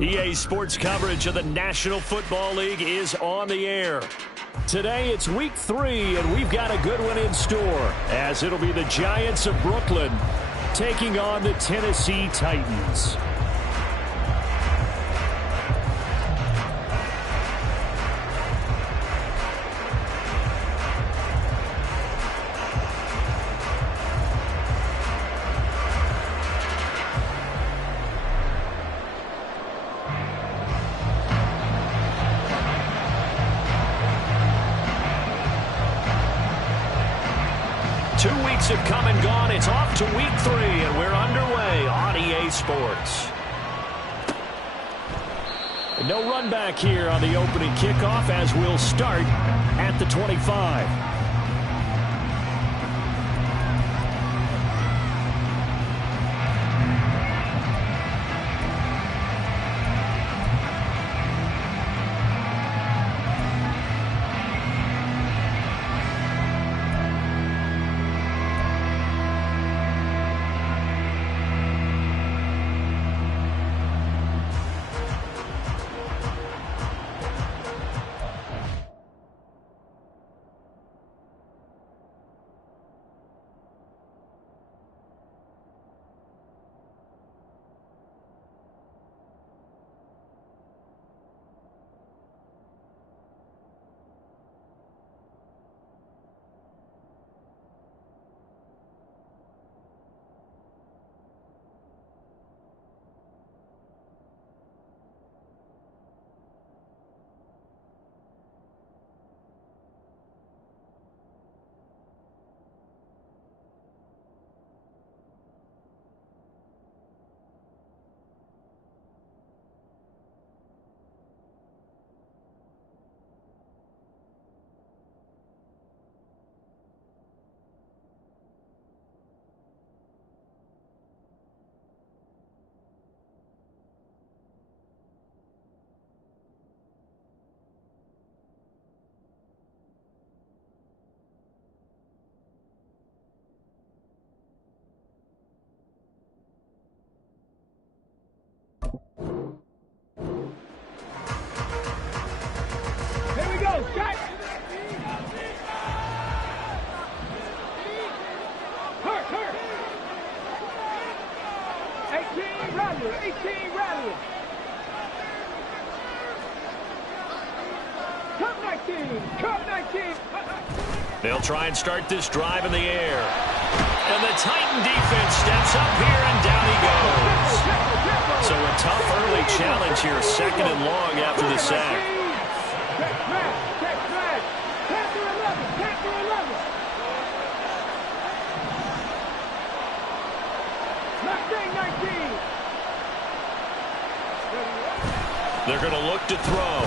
EA Sports coverage of the National Football League is on the air. Today it's week 3, and we've got a good one in store, as it'll be the Giants of Brooklyn taking on the Tennessee Titans. Have come and gone. It's off to week 3, and we're underway on EA Sports. And no run back here on the opening kickoff, as we'll start at the 25. They'll try and start this drive in the air. And the Titan defense steps up here, and down he goes. So a tough early challenge here, 2nd and long after the sack. They're going to look to throw.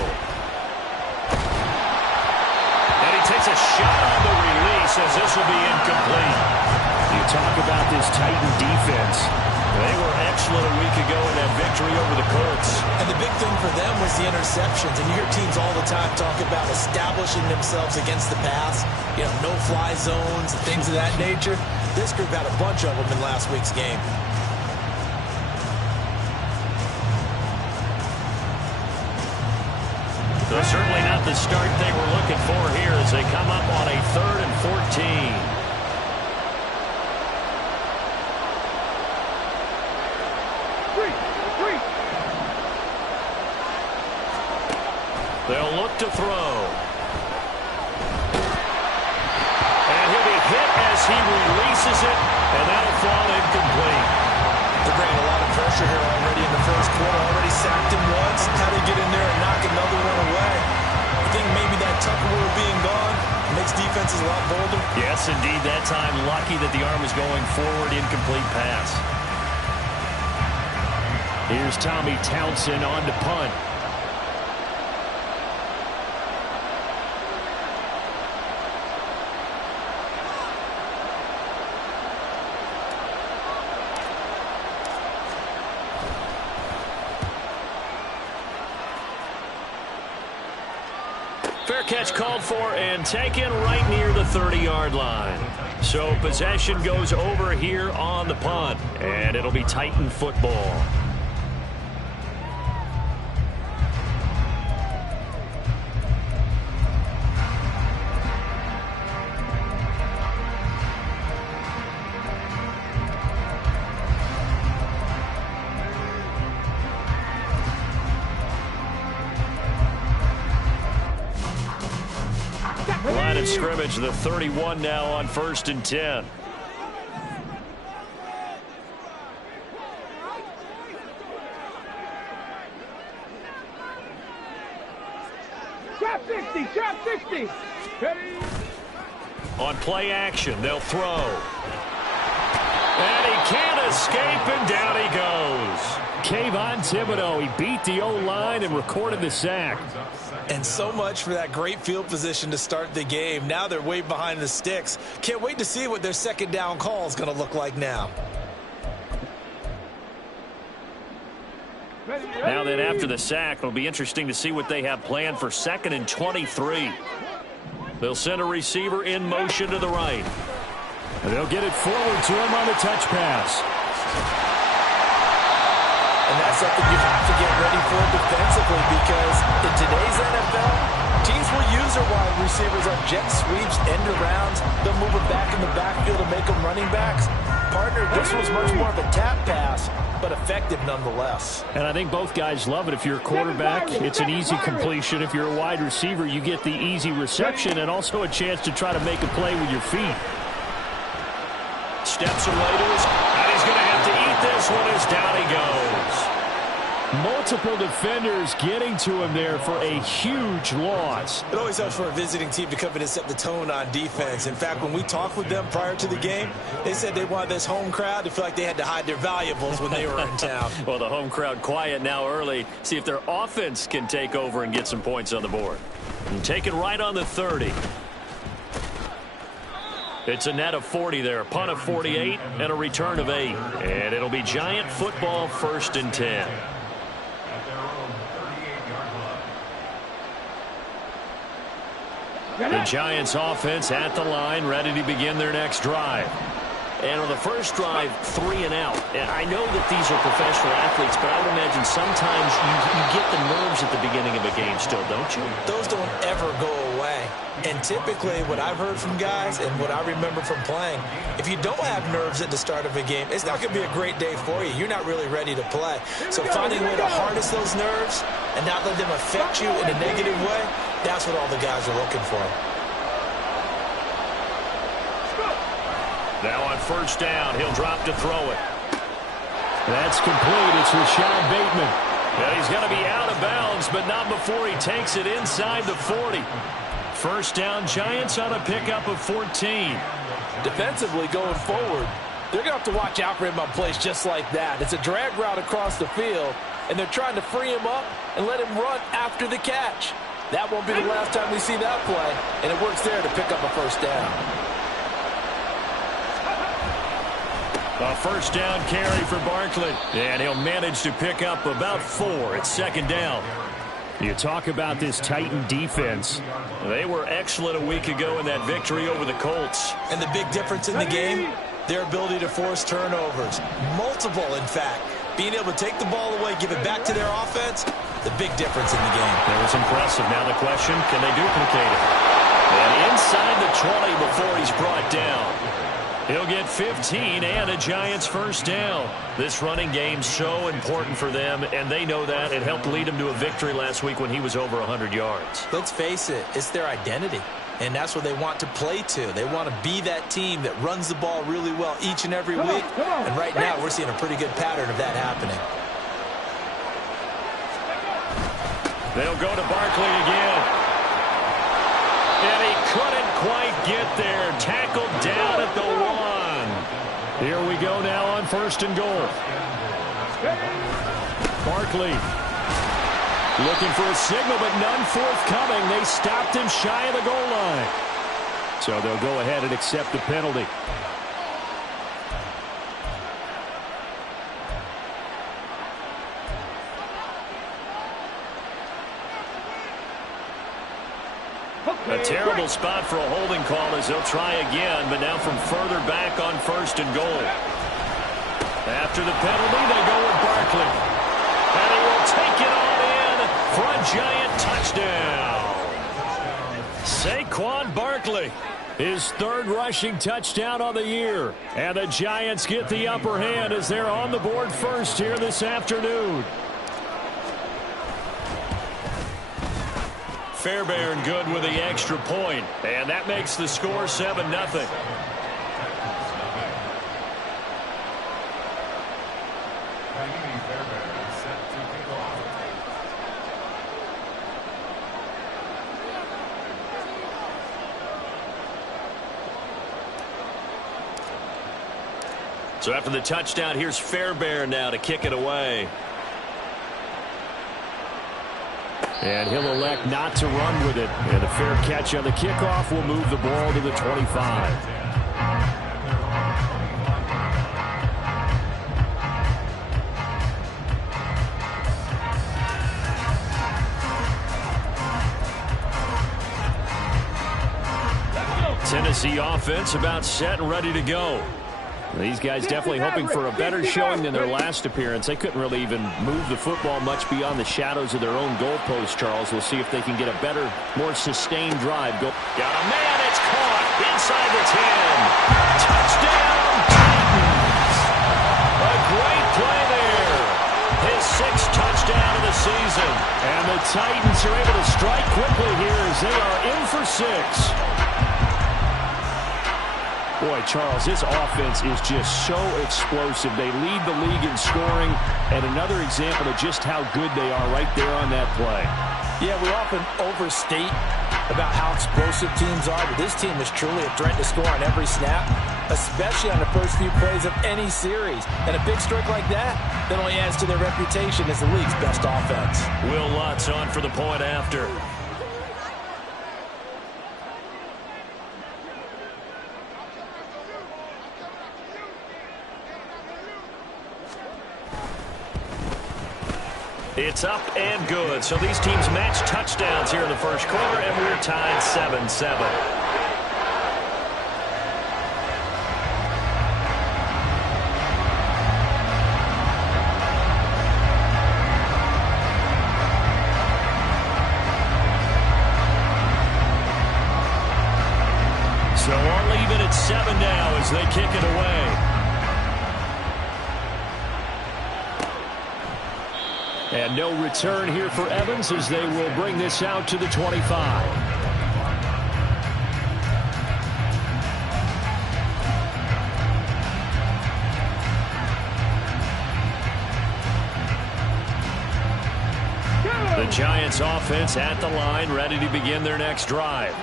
And he takes a shot on the release, as this will be incomplete. You talk about this Titan defense. They were excellent a week ago in that victory over the Colts. And the big thing for them was the interceptions. And you hear teams all the time talk about establishing themselves against the pass. You know, no-fly zones and things of that nature. This group had a bunch of them in last week's game. So certainly not the start they were looking for here as they come up on a 3rd and 14. They'll look to throw. And he'll be hit as he releases it, and that'll fall incomplete. They're bringing a lot of pressure here already in the first quarter. Already sacked him once. How to get in there and knock another one away. I think maybe that Tucker rule being gone makes defenses a lot bolder. Yes, indeed. That time, lucky that the arm was going forward. Incomplete pass. Here's Tommy Townsend on to punt. Fair catch called for and taken right near the 30-yard line. So possession goes over here on the punt, and it'll be Titan football. scrimmage, the 31 now on 1st and 10. Drop 60, drop 60. On play action, they'll throw. And he can't escape, and down he goes. Kayvon Thibodeau, he beat the O-line and recorded the sack. And so much for that great field position to start the game. Now they're way behind the sticks. Can't wait to see what their second down call is going to look like now. Now then, after the sack, it'll be interesting to see what they have planned for 2nd and 23. They'll send a receiver in motion to the right. And they'll get it forward to him on the touch pass. And that's something you have to get ready for defensively, because in today's NFL, teams will use their wide receivers on jet sweeps, end arounds. They'll move them back in the backfield and make them running backs. Partner, this was much more of a tap pass, but effective nonetheless. And I think both guys love it. If you're a quarterback, it's an easy completion. If you're a wide receiver, you get the easy reception and also a chance to try to make a play with your feet. Steps away to his, and he's going to have to eat this one as down he goes. Multiple defenders getting to him there for a huge loss. It always helps for a visiting team to come in and set the tone on defense. In fact, when we talked with them prior to the game, they said they wanted this home crowd to feel like they had to hide their valuables when they were in town. Well, the home crowd quiet now early. See if their offense can take over and get some points on the board. And take it right on the 30. It's a net of 40 there, a punt of 48, and a return of 8. And it'll be Giant football, 1st and 10. The Giants offense at the line, ready to begin their next drive. And on the first drive, 3 and out. And I know that these are professional athletes, but I would imagine sometimes you get the nerves at the beginning of a game still, don't you? Those don't ever go away. And typically what I've heard from guys and what I remember from playing, if you don't have nerves at the start of a game, it's not going to be a great day for you. You're not really ready to play. So finding a way to harness those nerves and not let them affect you in a negative way, that's what all the guys are looking for. Now on first down, he'll drop to throw it. That's complete. It's Rashad Bateman. Well, he's going to be out of bounds, but not before he takes it inside the 40. First down, Giants on a pickup of 14. Defensively going forward, they're going to have to watch out for him on plays just like that. It's a drag route across the field, and they're trying to free him up and let him run after the catch. That won't be the last time we see that play, and it works there to pick up a first down. A first down carry for Barkley, and he'll manage to pick up about 4 at second down. You talk about this Titan defense. They were excellent a week ago in that victory over the Colts. And the big difference in the game, their ability to force turnovers. Multiple, in fact. Being able to take the ball away, give it back to their offense, the big difference in the game. That was impressive. Now the question, can they duplicate it? And inside the 20 before he's brought down. He'll get 15 and a Giants first down. This running game's so important for them, and they know that. It helped lead them to a victory last week when he was over 100 yards. Let's face it, it's their identity, and that's what they want to play to. They want to be that team that runs the ball really well each and every week, and right now we're seeing a pretty good pattern of that happening. They'll go to Barkley again. And he couldn't quite get there. Tackled down at the 1. Here we go now on first and goal. Barkley looking for a signal, but none forthcoming. They stopped him shy of the goal line. So they'll go ahead and accept the penalty. A terrible spot for a holding call as they'll try again, but now from further back on first and goal. After the penalty, they go with Barkley. And he will take it on in for a Giant touchdown. Saquon Barkley, his 3rd rushing touchdown on the year. And the Giants get the upper hand as they're on the board first here this afternoon. Fairbairn good with the extra point. And that makes the score 7-0. So after the touchdown, here's Fairbairn now to kick it away. And he'll elect not to run with it. And a fair catch on the kickoff will move the ball to the 25. Tennessee offense about set and ready to go. These guys definitely hoping for a better showing than their last appearance. They couldn't really even move the football much beyond the shadows of their own goalpost, Charles. We'll see if they can get a better, more sustained drive. Got a man, it's caught inside the 10. Touchdown, Titans. A great play there. His 6th touchdown of the season. And the Titans are able to strike quickly here as they are in for 6. Boy, Charles, this offense is just so explosive. They lead the league in scoring, and another example of just how good they are right there on that play. Yeah, we often overstate about how explosive teams are, but this team is truly a threat to score on every snap, especially on the first few plays of any series. And a big strike like that only adds to their reputation as the league's best offense. Will Lutz on for the point after. It's up and good. So these teams match touchdowns here in the first quarter, and we're tied 7-7. So all even at 7 now as they kick it away. And no return here for Evans as they will bring this out to the 25. The Giants offense at the line, ready to begin their next drive.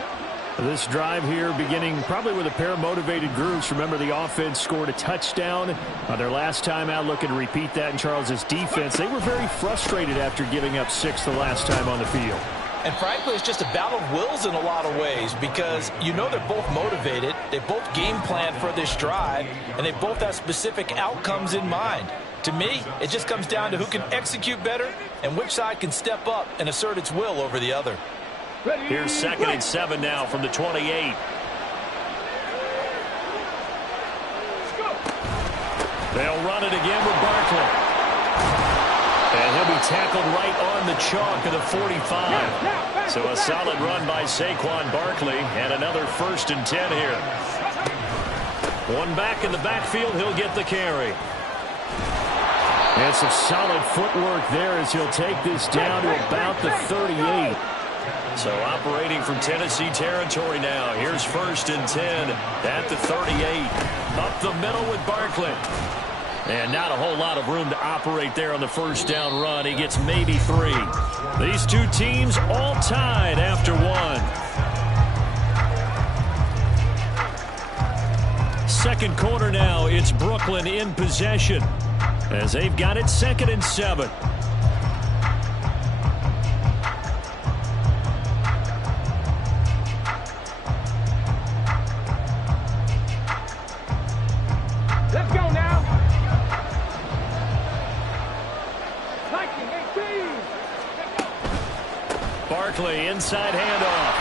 This drive here beginning probably with a pair of motivated groups. Remember, the offense scored a touchdown on their last time out, looking to repeat that in Charles's defense. They were very frustrated after giving up 6 the last time on the field. And frankly, it's just a battle of wills in a lot of ways because you know they're both motivated, they both game plan for this drive, and they both have specific outcomes in mind. To me, it just comes down to who can execute better and which side can step up and assert its will over the other. Here's 2nd and 7 now from the 28. They'll run it again with Barkley. And he'll be tackled right on the chalk of the 45. So a solid run by Saquon Barkley and another 1st and 10 here. One back in the backfield, he'll get the carry. And some solid footwork there as he'll take this down to about the 38. So operating from Tennessee territory now. Here's 1st and 10 at the 38. Up the middle with Barkley. And not a whole lot of room to operate there on the 1st down run. He gets maybe 3. These two teams all tied after 1. Second quarter now. It's Brooklyn in possession as they've got it 2nd and 7. Barkley, inside handoff.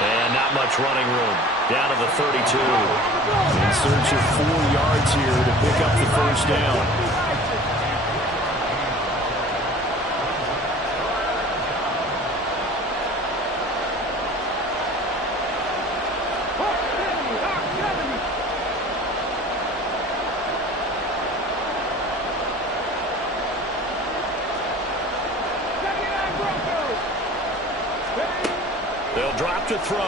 And not much running room. Down to the 32. In search of 4 yards here to pick up the 1st down. look to throw.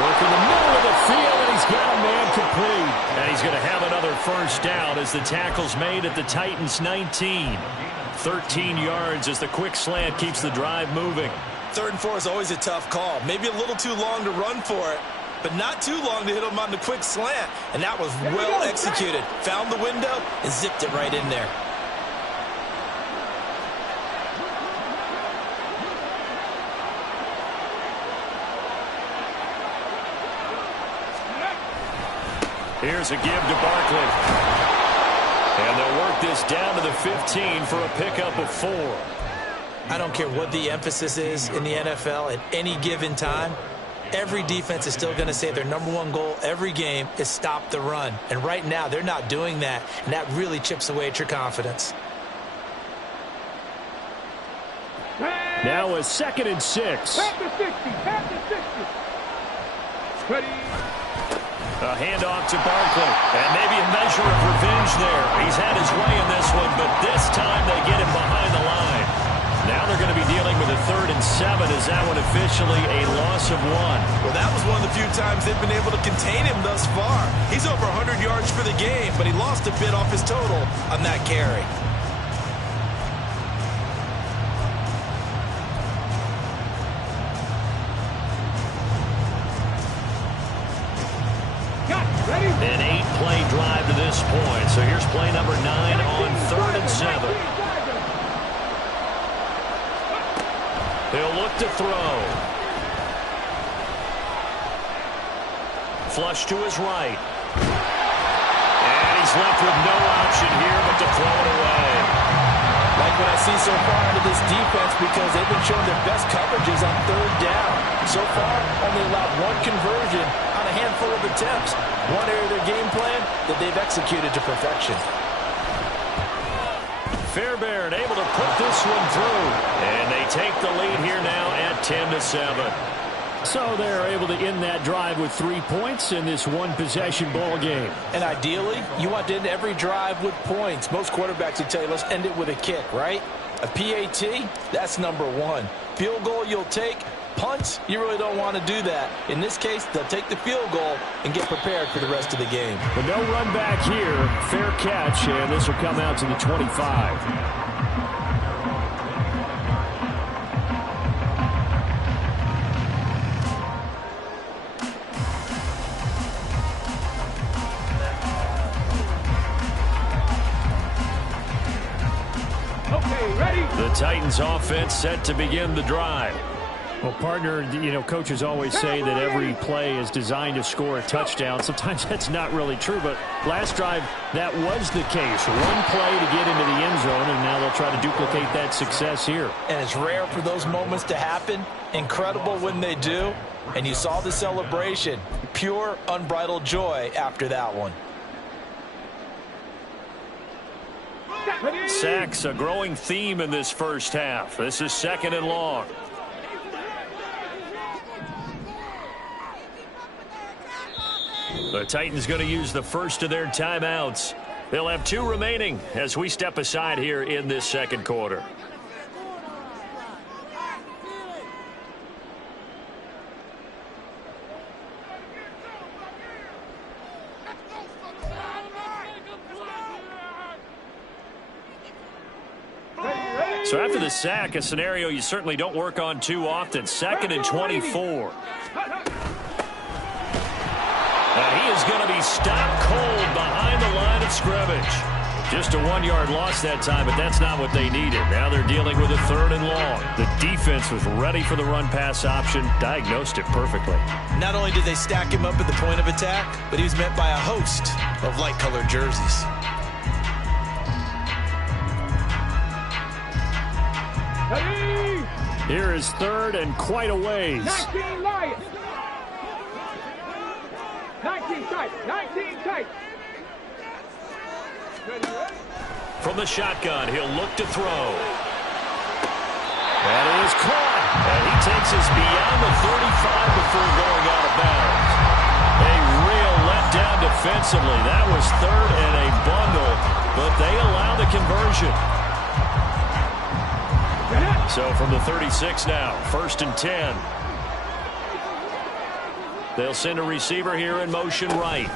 Work in the middle of the field, and he's got a man complete. And he's going to have another first down as the tackle's made at the Titans' 19. 13 yards as the quick slant keeps the drive moving. 3rd and 4 is always a tough call. Maybe a little too long to run for it, but not too long to hit him on the quick slant. And that was well executed. Found the window and zipped it right in there. Here's a give to Barkley. And they'll work this down to the 15 for a pickup of 4. I don't care what the emphasis is in the NFL at any given time. Every defense is still going to say their #1 goal every game is stop the run. And right now, they're not doing that, and that really chips away at your confidence. Now a 2nd and 6. Pass the 60. Pass the 60. Ready. A handoff to Barkley. And maybe a measure of revenge there. He's had his way in this one, but this time they get him behind the line. Now they're going to be dealing with a 3rd and 7. Is that one officially a loss of 1? Well, that was one of the few times they've been able to contain him thus far. He's over 100 yards for the game, but he lost a bit off his total on that carry. An 8-play drive to this point. So here's play number 9 on 3rd and 7. He'll look to throw. Flush to his right. And he's left with no option here but to throw it away. Like what I see so far into this defense, because they've been showing their best coverages on 3rd down. So far, only allowed 1 conversion on a handful of attempts. One area of their game plan that they've executed to perfection. Fairbairn able to put this one through. And they take the lead here now at 10-7. So they're able to end that drive with 3 points in this one-possession ball game. And ideally, you want to end every drive with points. Most quarterbacks would tell you, let's end it with a kick, right? A PAT, that's #1. Field goal you'll take. Punts, you really don't want to do that. In this case, they'll take the field goal and get prepared for the rest of the game. But no run back here. Fair catch, and this will come out to the 25. Okay, ready. The Titans offense set to begin the drive. Well, partner, you know, coaches always say that every play is designed to score a touchdown. Sometimes that's not really true, but last drive, that was the case. One play to get into the end zone, and now they'll try to duplicate that success here. And it's rare for those moments to happen. Incredible when they do. And you saw the celebration. Pure, unbridled joy after that one. Sacks, a growing theme in this first half. This is 2nd and long. The Titans going to use the first of their timeouts. They'll have 2 remaining as we step aside here in this 2nd quarter. So after the sack, a scenario you certainly don't work on too often. 2nd and 24. He is going to be stopped cold behind the line of scrimmage. Just a 1-yard loss that time, but that's not what they needed. Now they're dealing with a 3rd and long. The defense was ready for the run-pass option, diagnosed it perfectly. Not only did they stack him up at the point of attack, but he was met by a host of light-colored jerseys. Ready. Here is 3rd and quite a ways. 19 Lions. 19 tight. 19 tight. From the shotgun, he'll look to throw. That is caught. And he takes us beyond the 35 before going out of bounds. A real letdown defensively. That was 3rd and a bundle, but they allow the conversion. So from the 36 now, 1st and 10. They'll send a receiver here in motion right.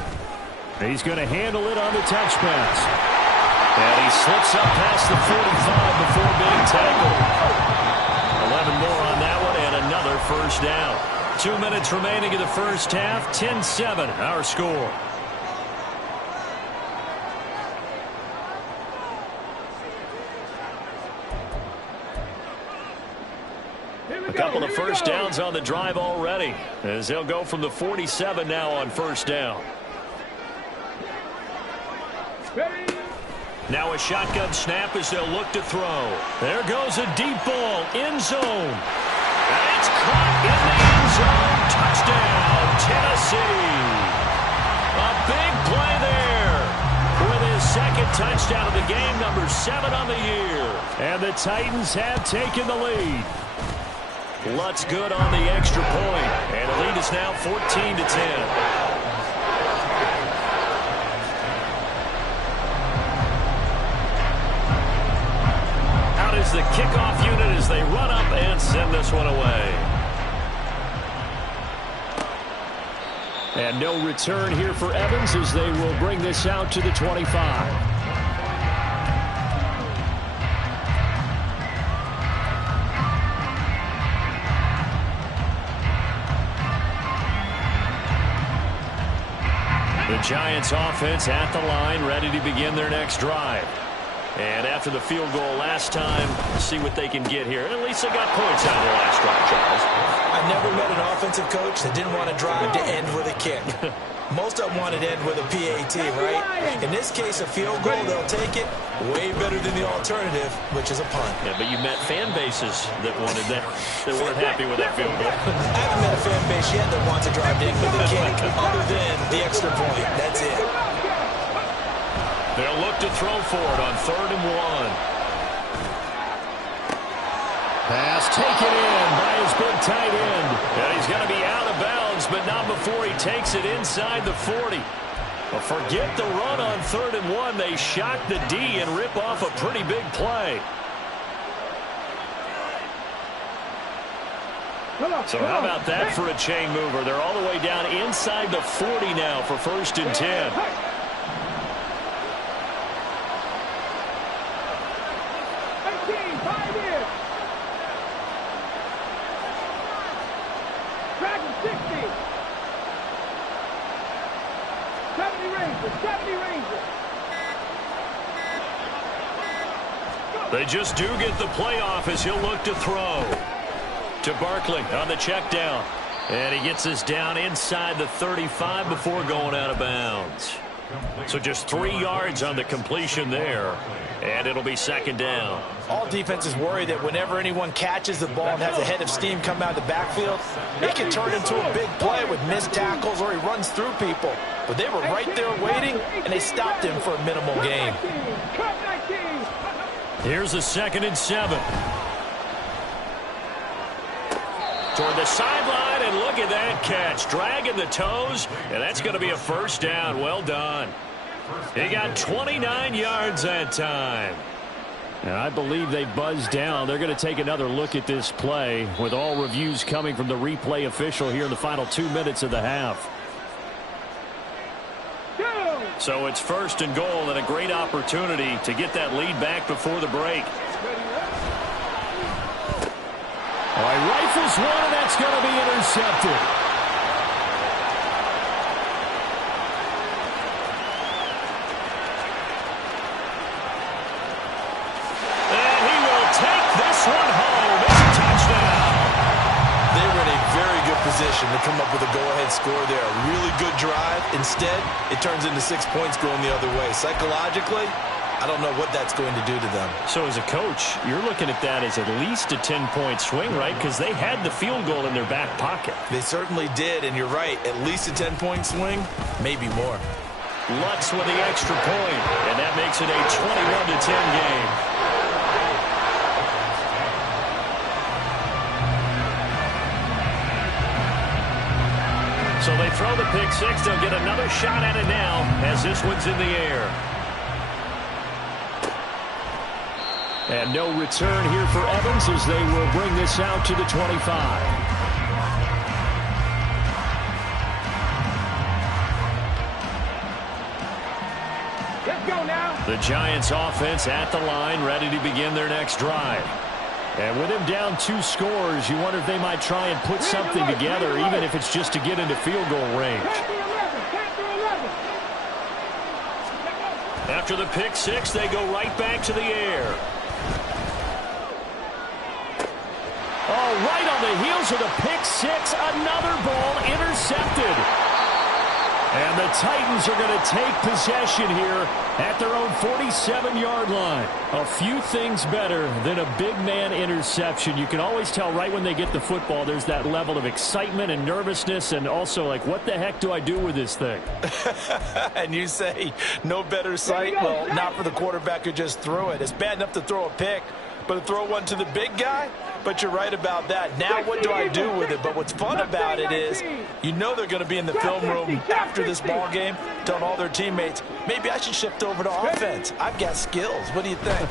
He's going to handle it on the touch pass. And he slips up past the 45 before being tackled. 11 more on that one and another first down. 2 minutes remaining in the first half. 10-7 our score. A couple of first downs on the drive already, as they'll go from the 47 now on first down. Now a shotgun snap as they'll look to throw. There goes a deep ball, end zone. And it's caught in the end zone. Touchdown, Tennessee. A big play there with his second touchdown of the game, number 7 on the year. And the Titans have taken the lead. Lutz good on the extra point, and the lead is now 14-10. Out is the kickoff unit as they run up and send this one away. And no return here for Evans as they will bring this out to the 25. The Giants offense at the line, ready to begin their next drive. And after the field goal last time, see what they can get here. At least they got points out of the last drive, Charles. I never met an offensive coach that didn't want to drive to end with a kick. Most of them wanted to end with a PAT, right? In this case, a field goal, they'll take it. Way better than the alternative, which is a punt. Yeah, but you met fan bases that wanted that, that weren't happy with that field goal. I haven't met a fan base yet that wants to drive to end with a kick, other than the extra point. That's it. They'll look to throw for it on 3rd and 1. Pass taken in by his big tight end. And he's going to be out of bounds, but not before he takes it inside the 40. Well, forget the run on 3rd and 1. They shock the D and rip off a pretty big play. So how about that for a chain mover? They're all the way down inside the 40 now for 1st and 10. They just do get the playoff as he'll look to throw. To Barkley on the check down. And he gets this down inside the 35 before going out of bounds. So just 3 yards on the completion there. And it'll be 2nd down. All defenses worry that whenever anyone catches the ball and has a head of steam come out of the backfield, it can turn into a big play with missed tackles or he runs through people. But they were right there waiting, and they stopped him for a minimal gain. Here's a 2nd and 7. Toward the sideline, and look at that catch. Dragging the toes, and that's going to be a 1st down. Well done. He got 29 yards that time. And I believe they buzzed down. They're going to take another look at this play with all reviews coming from the replay official here in the final 2 minutes of the half. So it's 1st and goal and a great opportunity to get that lead back before the break. All right, rifles one, and that's going to be intercepted. And he will take this one home. It's a touchdown. They were in a very good position to come up with a go-ahead score there. A really good drive. Instead, it turns into 6 points going the other way. Psychologically, I don't know what that's going to do to them. So as a coach, you're looking at that as at least a 10-point swing, right? Because they had the field goal in their back pocket. They certainly did, and you're right. At least a 10-point swing, maybe more. Lutz with the extra point, and that makes it a 21-10 game. So they throw the pick six. They'll get another shot at it now as this one's in the air. And no return here for Evans as they will bring this out to the 25. go now. The Giants offense at the line, ready to begin their next drive. And with him down 2 scores, you wonder if they might try and put something together, even if it's just to get into field goal range. After the pick six, they go right back to the air. Oh, right on the heels of the pick six, another ball intercepted. And the Titans are going to take possession here at their own 47-yard line. A few things better than a big man interception. You can always tell right when they get the football, there's that level of excitement and nervousness, and also like, what the heck do I do with this thing? And you say no better sight? Well, not for the quarterback who just threw it. It's bad enough to throw a pick, but to throw one to the big guy? But you're right about that. Now what do I do with it? But what's fun about it is you know they're going to be in the film room after this ball game telling all their teammates, maybe I should shift over to offense. I've got skills. What do you think?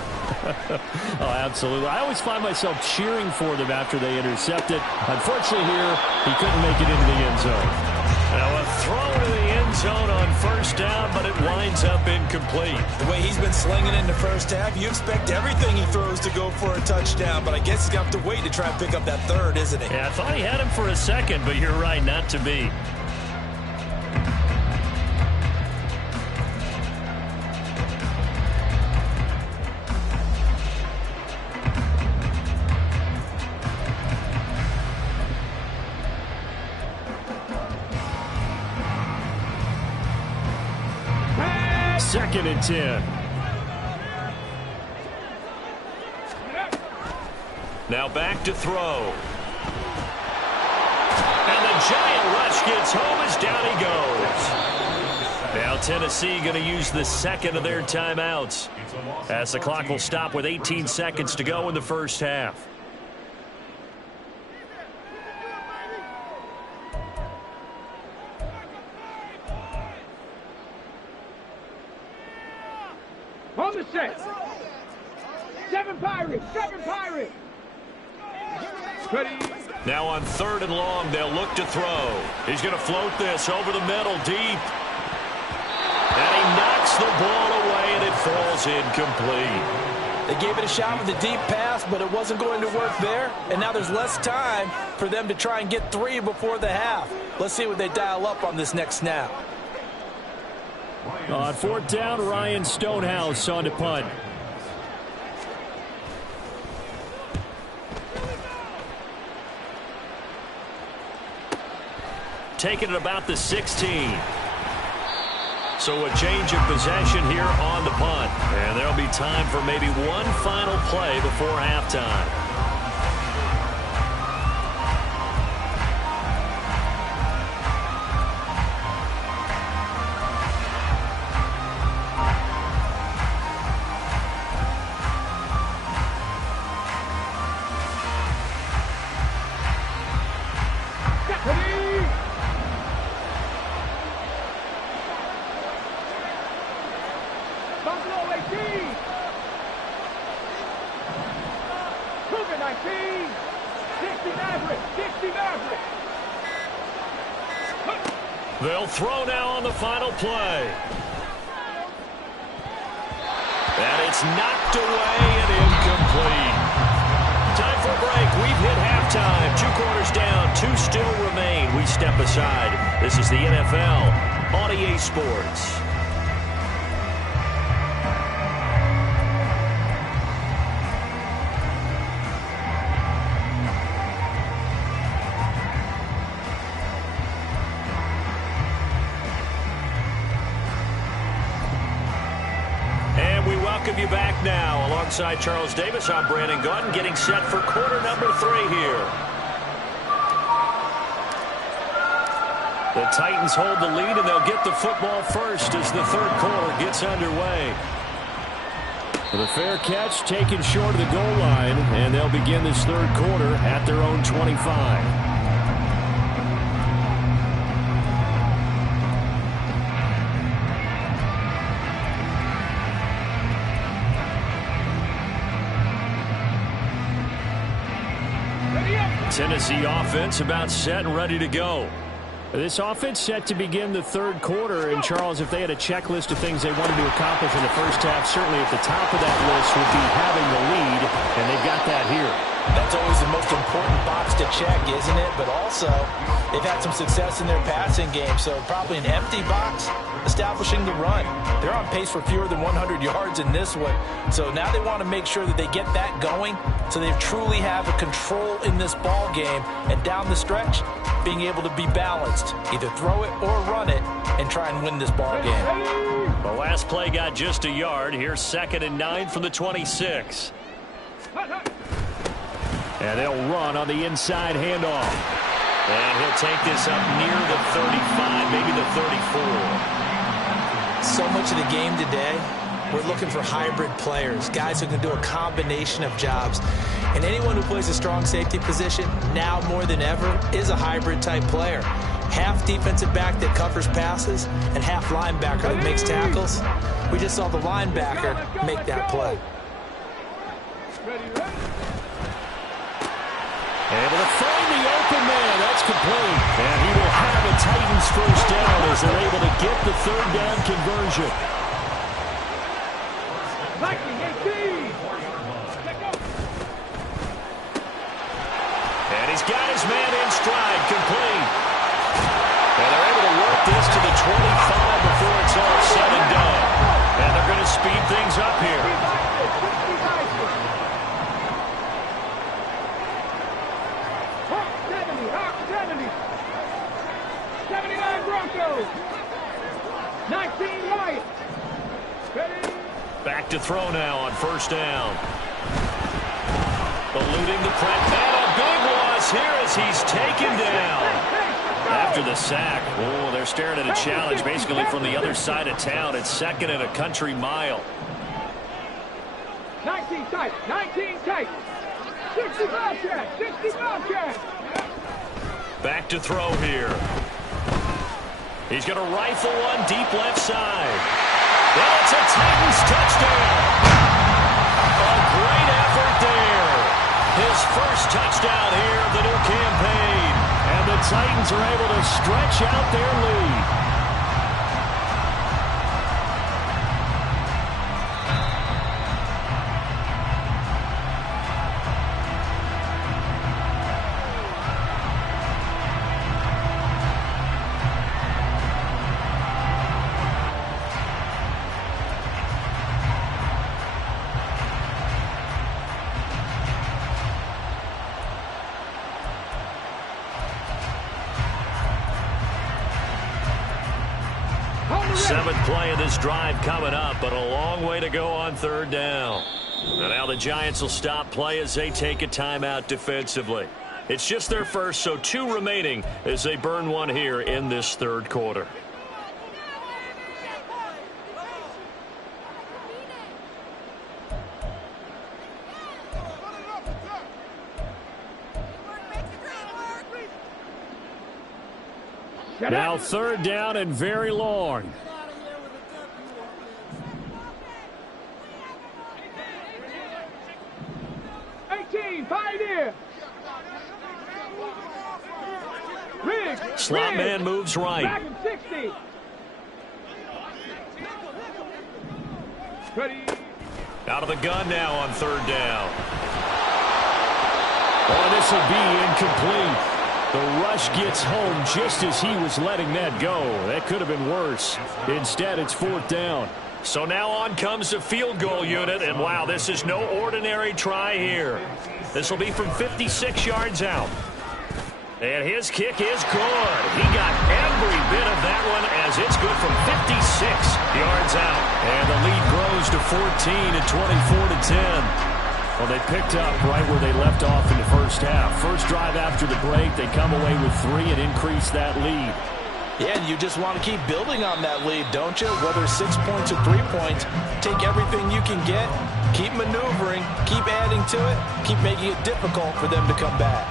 Oh, absolutely. I always find myself cheering for them after they intercept it. Unfortunately here, he couldn't make it into the end zone. Now a throw to the end zone on first down, but it winds up incomplete. The way he's been slinging in the first half, you expect everything he throws to go for a touchdown, but I guess he's going to have to wait to try and pick up that third, isn't he? Yeah, I thought he had him for a second, but you're right, not to be. Second and 10. Now back to throw. And the giant rush gets home as down he goes. Now Tennessee going to use the second of their timeouts, as the clock will stop with 18 seconds to go in the first half. On the set. 7 Pirates. 7 Pirates. Ready. Now on 3rd and long, they'll look to throw. He's going to float this over the middle deep. And he knocks the ball away, and it falls incomplete. They gave it a shot with a deep pass, but it wasn't going to work there. And now there's less time for them to try and get 3 before the half. Let's see what they dial up on this next snap. On 4th down, Ryan Stonehouse on to punt. Taking it about the 16. So a change of possession here on the punt. And there'll be time for maybe one final play before halftime. They'll throw now on the final play. And it's knocked away and incomplete. Time for a break. We've hit halftime. 2 quarters down, 2 still remain. We step aside. This is the NFL on EA Sports. Welcome you back now. Alongside Charles Davis, I'm Brandon Gaudin, getting set for quarter number 3 here. The Titans hold the lead, and they'll get the football first as the 3rd quarter gets underway. The fair catch taken short of the goal line, and they'll begin this 3rd quarter at their own 25. Tennessee offense about set and ready to go. This offense set to begin the third quarter. And, Charles, if they had a checklist of things they wanted to accomplish in the first half, certainly at the top of that list would be having the lead, and they've got that here. That's always the most important box to check, isn't it? But also, they've had some success in their passing game, so probably an empty box establishing the run. They're on pace for fewer than 100 yards in this one, so now they want to make sure that they get that going so they truly have a control in this ball game, and down the stretch, being able to be balanced, either throw it or run it, and try and win this ball game. The last play got just a yard. Here's 2nd and 9 from the 26. And they'll run on the inside handoff. And he'll take this up near the 35, maybe the 34. So much of the game today, we're looking for hybrid players, guys who can do a combination of jobs. And anyone who plays a strong safety position, now more than ever, is a hybrid type player. Half defensive back that covers passes and half linebacker that makes tackles. We just saw the linebacker make that play. Able to find the open man. That's complete. And he will have a Titans first down as they're able to get the third down conversion. And he's got his man in stride, complete. And they're able to work this to the 25 before it's all said and done. And they're going to speed things up here. Back to throw now on first down. Eluding the press. And a big loss here as he's taken down. After the sack. Oh, they're staring at a challenge basically from the other side of town. It's 2nd and a country mile. 19 tight. 19 tight. 60 Bobcat. 60 Bobcat. Back to throw here. He's going to rifle one deep left side. Well, it's a Titans touchdown. A great effort there. His first touchdown here of the new campaign. And the Titans are able to stretch out their lead. Seventh play of this drive coming up, but a long way to go on third down. And now the Giants will stop play as they take a timeout defensively. It's just their first, so 2 remaining as they burn one here in this third quarter. Now third down and very long. Pioneer. Slot man moves right. 60. Out of the gun now on third down. Oh, this will be incomplete. The rush gets home just as he was letting that go. That could have been worse. Instead, it's 4th down. So now on comes the field goal unit, and wow, this is no ordinary try here. This will be from 56 yards out. And his kick is good. He got every bit of that one as it's good from 56 yards out. And the lead grows to 14 at 24-10. Well, they picked up right where they left off in the first half. First drive after the break, they come away with 3 and increase that lead. Yeah, and you just want to keep building on that lead, don't you? Whether 6 points or 3 points, take everything you can get, keep maneuvering, keep adding to it, keep making it difficult for them to come back.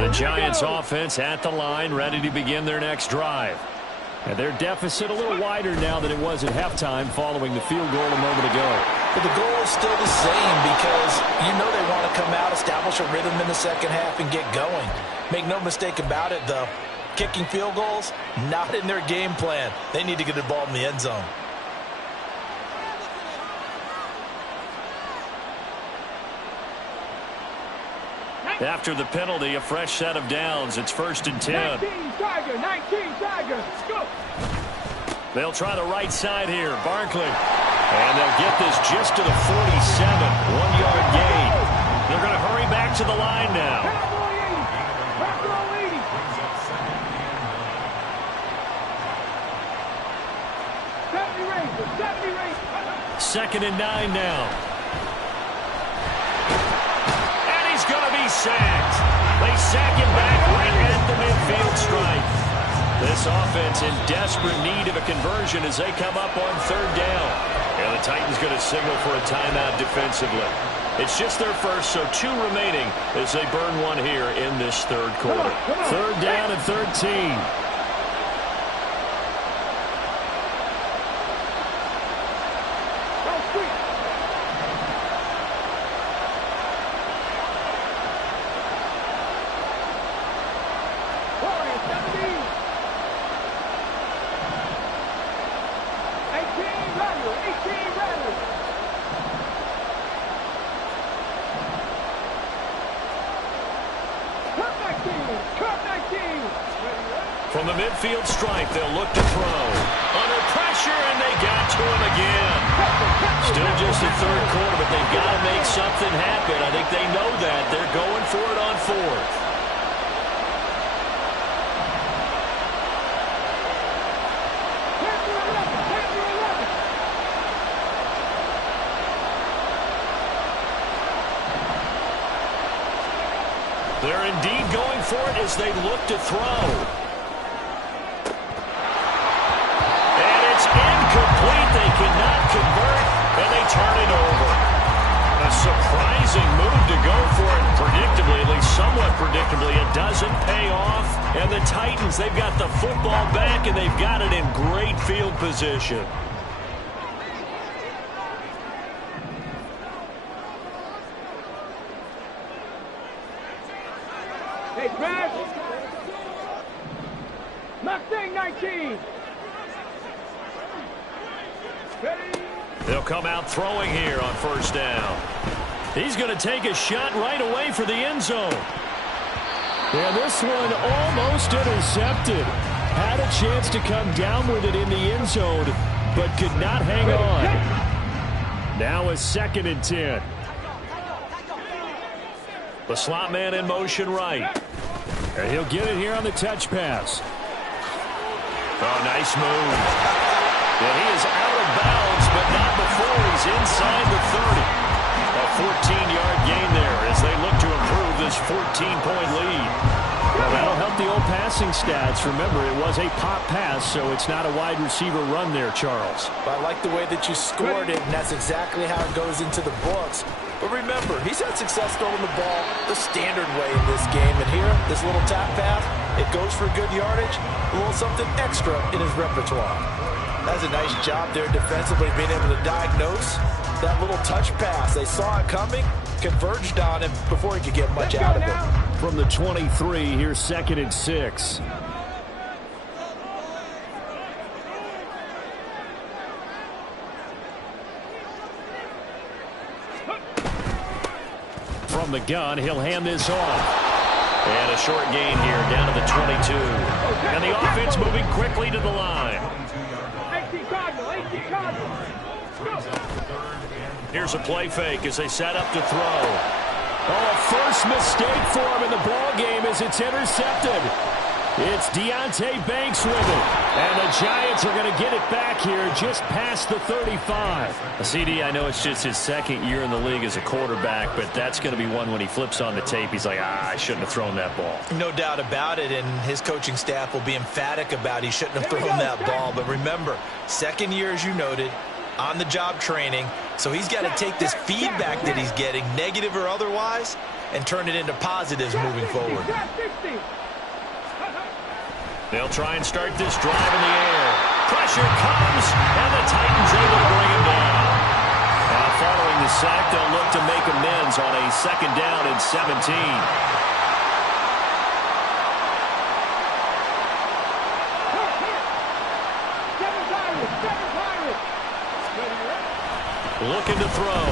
The Giants offense at the line, ready to begin their next drive. And their deficit a little wider now than it was at halftime following the field goal a moment ago. But the goal is still the same because you know they want to come out, establish a rhythm in the second half, and get going. Make no mistake about it, though. Kicking field goals, not in their game plan. They need to get the ball in the end zone. After the penalty, a fresh set of downs. It's 1st and 10. 19 Tigers, go! They'll try the right side here. Barkley. And they'll get this just to the 47. 1-yard gain. They're going to hurry back to the line now. Second and 9 now. Going to be sacked. They sack him back right at the midfield stripe. This offense in desperate need of a conversion as they come up on 3rd down. And the Titans going to signal for a timeout defensively. It's just their first, so 2 remaining as they burn one here in this 3rd quarter. 3rd down and 13. From the midfield stripe, they'll look to throw. Under pressure, and they got to him again. Still just the 3rd quarter, but they've got to make something happen. I think they know that. They're going for it on 4th. They're indeed going for it as they look to throw. Incomplete. They cannot convert, and they turn it over. A surprising move to go for it predictably, at least somewhat predictably. It doesn't pay off, and the Titans, they've got the football back, and they've got it in great field position. Hey, Brad. Mustang 19. They'll come out throwing here on 1st down. He's going to take a shot right away for the end zone. Yeah, this one almost intercepted. Had a chance to come down with it in the end zone, but could not hang on. Now a 2nd and 10. The slot man in motion right. And he'll get it here on the touch pass. Oh, nice move. And he is out of bounds, but not before he's inside the 30. A 14-yard gain there as they look to improve this 14-point lead. Well, that'll help the old passing stats. Remember, it was a pop pass, so it's not a wide receiver run there, Charles. I like the way that you scored it, and that's exactly how it goes into the books. But remember, he's had success throwing the ball the standard way in this game. And here, this little tap pass, it goes for good yardage, a little something extra in his repertoire. That's a nice job there defensively, being able to diagnose that little touch pass. They saw it coming, converged on him before he could get much out of it. From the 23, here's 2nd and 6. From the gun, he'll hand this off. And a short gain here down to the 22. And the offense moving quickly to the line. Here's a play fake as they set up to throw. Oh, first mistake for him in the ball game as it's intercepted. It's Deonte Banks with it. And the Giants are going to get it back here just past the 35. CD, I know it's just his 2nd year in the league as a quarterback, but that's going to be one when he flips on the tape. He's like, I shouldn't have thrown that ball. No doubt about it, and his coaching staff will be emphatic about he shouldn't have thrown that ball. But remember, 2nd year, as you noted, on-the-job training, so he's got to take this feedback that he's getting, negative or otherwise, and turn it into positives moving forward. They'll try and start this drive in the air. Pressure comes, and the Titans able to bring him down. Now, following the sack, they'll look to make amends on a 2nd down and 17. Looking to throw.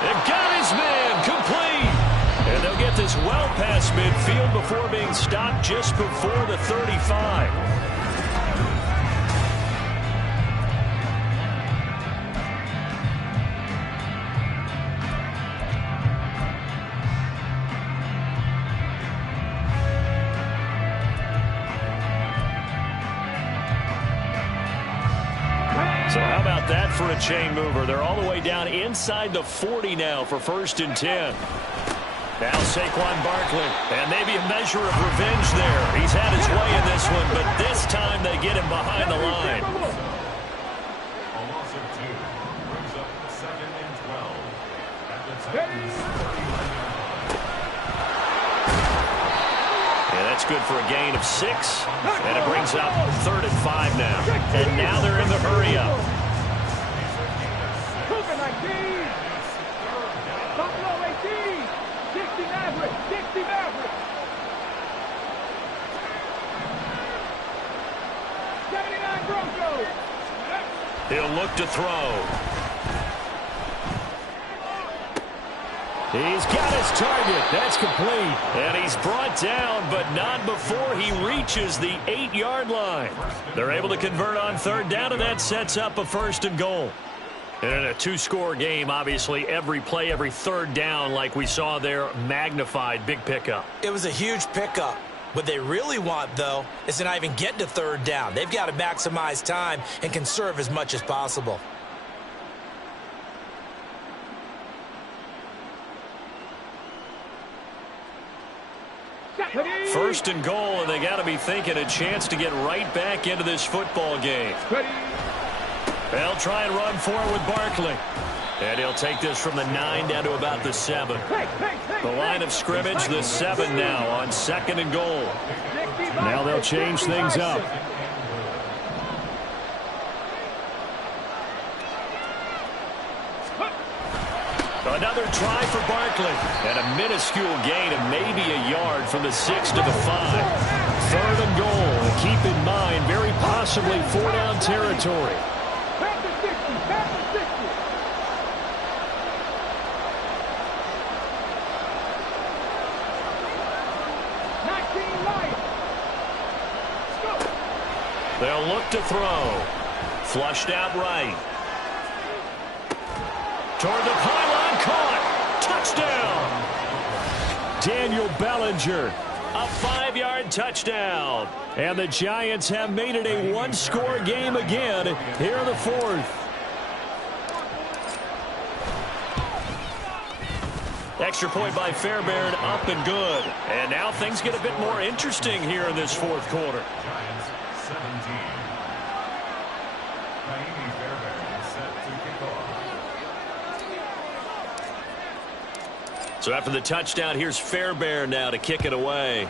They've got his man complete. And they'll get this well past midfield before being stopped just before the 35. So how about that for a chain mover? They're all the way down inside the 40 now for 1st and 10. Now Saquon Barkley, and maybe a measure of revenge there. He's had his way in this one, but this time they get him behind the line. A loss of 2 brings up 2nd and 12 at the Titans' 39-yard line. Yeah, that's good for a gain of 6, and it brings up 3rd and 5 now. And now they're in the hurry up. He'll look to throw. He's got his target. That's complete. And he's brought down, but not before he reaches the 8-yard line. They're able to convert on 3rd down, and that sets up a 1st and goal. And in a 2-score game, obviously, every play, every 3rd down, like we saw there, magnified. Big pickup. It was a huge pickup. What they really want, though, is to not even get to 3rd down. They've got to maximize time and conserve as much as possible. First and goal, and they got to be thinking a chance to get right back into this football game. They'll try and run forward with Barkley. And he'll take this from the 9 down to about the 7. The line of scrimmage, the 7 now on 2nd and goal. Now they'll change things up. Another try for Barkley. And a minuscule gain of maybe a yard from the 6 to the 5. 3rd and goal. And keep in mind, very possibly 4-down territory. They'll look to throw. Flushed out right. Toward the pylon, caught. Touchdown. Daniel Bellinger, a 5-yard touchdown. And the Giants have made it a 1-score game again here in the 4th. Extra point by Fairbairn, up and good. And now things get a bit more interesting here in this 4th quarter. Giants 17. Fairbairn is set to kick off. So after the touchdown, here's Fairbairn now to kick it away.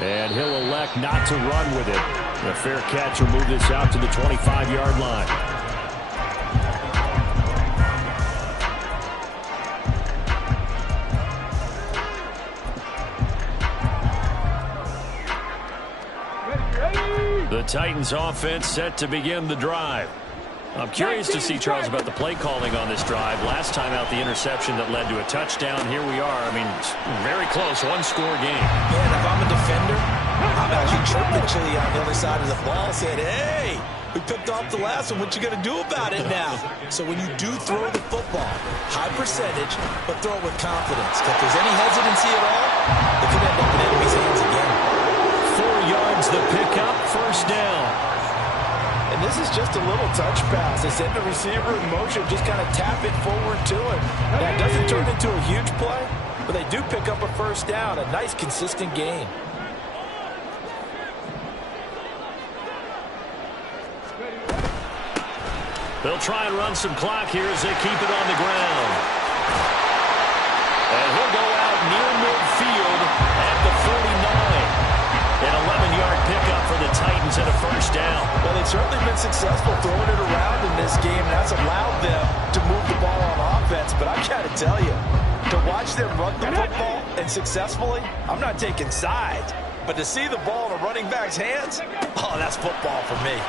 And he'll elect not to run with it. A fair catch will move this out to the 25-yard line. The Titans offense set to begin the drive. I'm curious to see, Charles, about the play calling on this drive. Last time out, the interception that led to a touchdown. Here we are. I mean, very close, 1-score game. Man, if I'm a defender, I'm actually chirping Chili on the other side of the ball, saying, hey, we picked off the last one. What you going to do about it now? So when you do throw the football, high percentage, but throw it with confidence. If there's any hesitancy at all, it could end up in enemy's hands again. 4 yards the pickup, 1st down. And this is just a little touch pass. They send the receiver in motion, just kind of tap it forward to him. That doesn't turn into a huge play, but they do pick up a 1st down, a nice consistent gain. They'll try and run some clock here as they keep it on the ground. And he'll go out near midfield at the 49. An 11-yard pickup for the Titans and a first down. Well, they've certainly been successful throwing it around in this game. That's allowed them to move the ball on offense. But I got to tell you, to watch them run the football and successfully, I'm not taking sides. But to see the ball in a running back's hands, oh, that's football for me.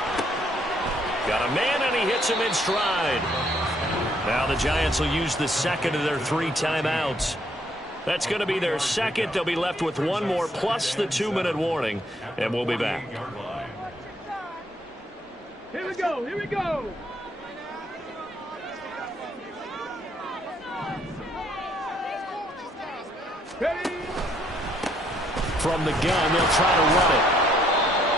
Got a man, and he hits him in stride. Now the Giants will use the second of their 3 timeouts. That's going to be their second. They'll be left with one more plus the 2-minute warning, and we'll be back. Here we go, here we go. Ready? From the gun, they'll try to run it.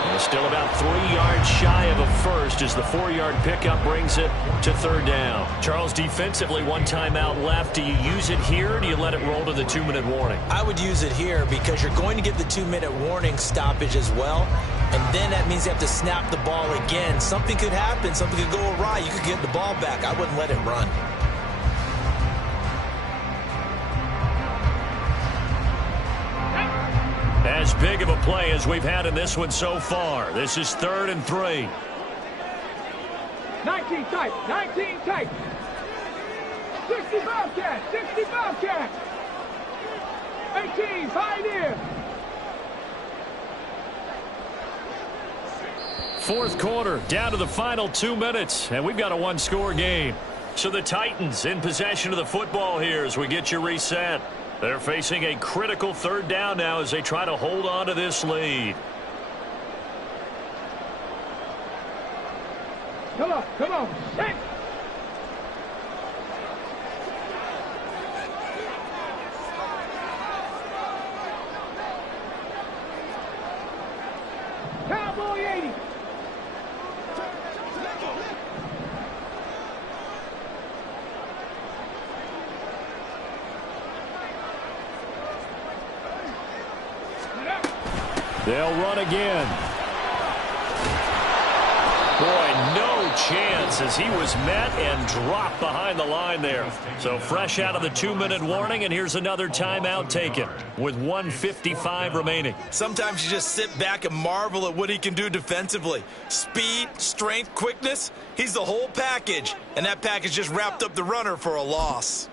And they're still about 3 yards shy of a first as the 4-yard pickup brings it to 3rd down. Charles, defensively, 1 timeout left. Do you use it here, or do you let it roll to the 2-minute warning? I would use it here because you're going to get the 2-minute warning stoppage as well. And then that means you have to snap the ball again. Something could happen. Something could go awry. You could get the ball back. I wouldn't let it run. As big of a play as we've had in this one so far. This is 3rd and 3. 19 tight, 19 tight. 60 Bobcat, 60 Bobcat. 18, Pioneer. 4th quarter, down to the final 2 minutes, and we've got a 1-score game. So the Titans in possession of the football here as we get you reset. They're facing a critical 3rd down now as they try to hold on to this lead. Come on, set. Cowboy 80. They'll run again. Boy, no chance as he was met and dropped behind the line there. So fresh out of the 2-minute warning, and here's another timeout taken with 1:55 remaining. Sometimes you just sit back and marvel at what he can do defensively. Speed, strength, quickness, he's the whole package. And that package just wrapped up the runner for a loss.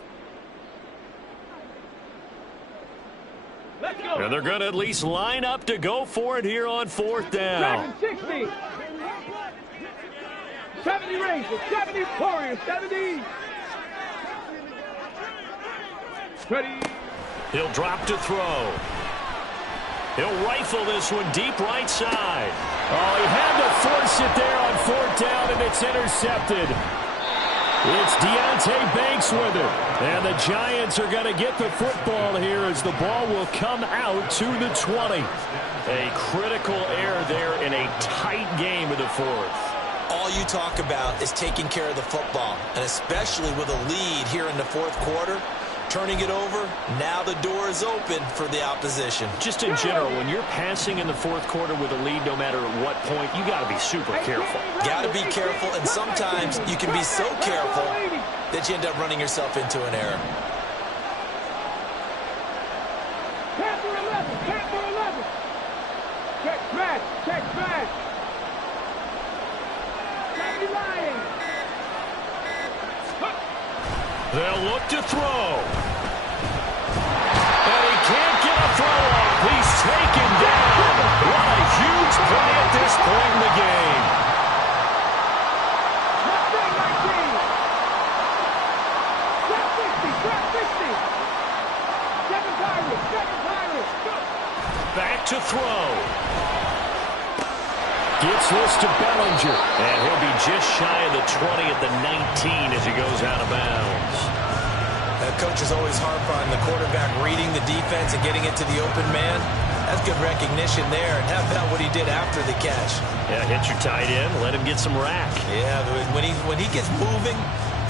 Let's go. And they're going to at least line up to go for it here on 4th down. 60. 70 Rangers, 70 Warriors, 70. Ready. He'll drop to throw. He'll rifle this one deep right side. Oh, he had to force it there on 4th down, and it's intercepted. It's Deonte Banks with it. And the Giants are going to get the football here as the ball will come out to the 20. A critical error there in a tight game of the 4th. All you talk about is taking care of the football, and especially with a lead here in the 4th quarter. Turning it over, now the door is open for the opposition. Just in general, when you're passing in the 4th quarter with a lead, no matter at what point, you got to be super careful. Got to be careful, and sometimes you can be so careful that you end up running yourself into an error. Camper 11, Camper 11. Check smash, check smash. 90 Lions. They'll look to throw. And he can't get a throw off. He's taken down. What a huge play at this point in the game. Back to throw. Gets this to Bellinger. And he'll be just shy of the 20 at the 19 as he goes out of bounds. Coach is always harp on the quarterback reading the defense and getting it to the open man. That's good recognition there. And how about what he did after the catch? Yeah, hit your tight end, let him get some rack. Yeah, but when he gets moving,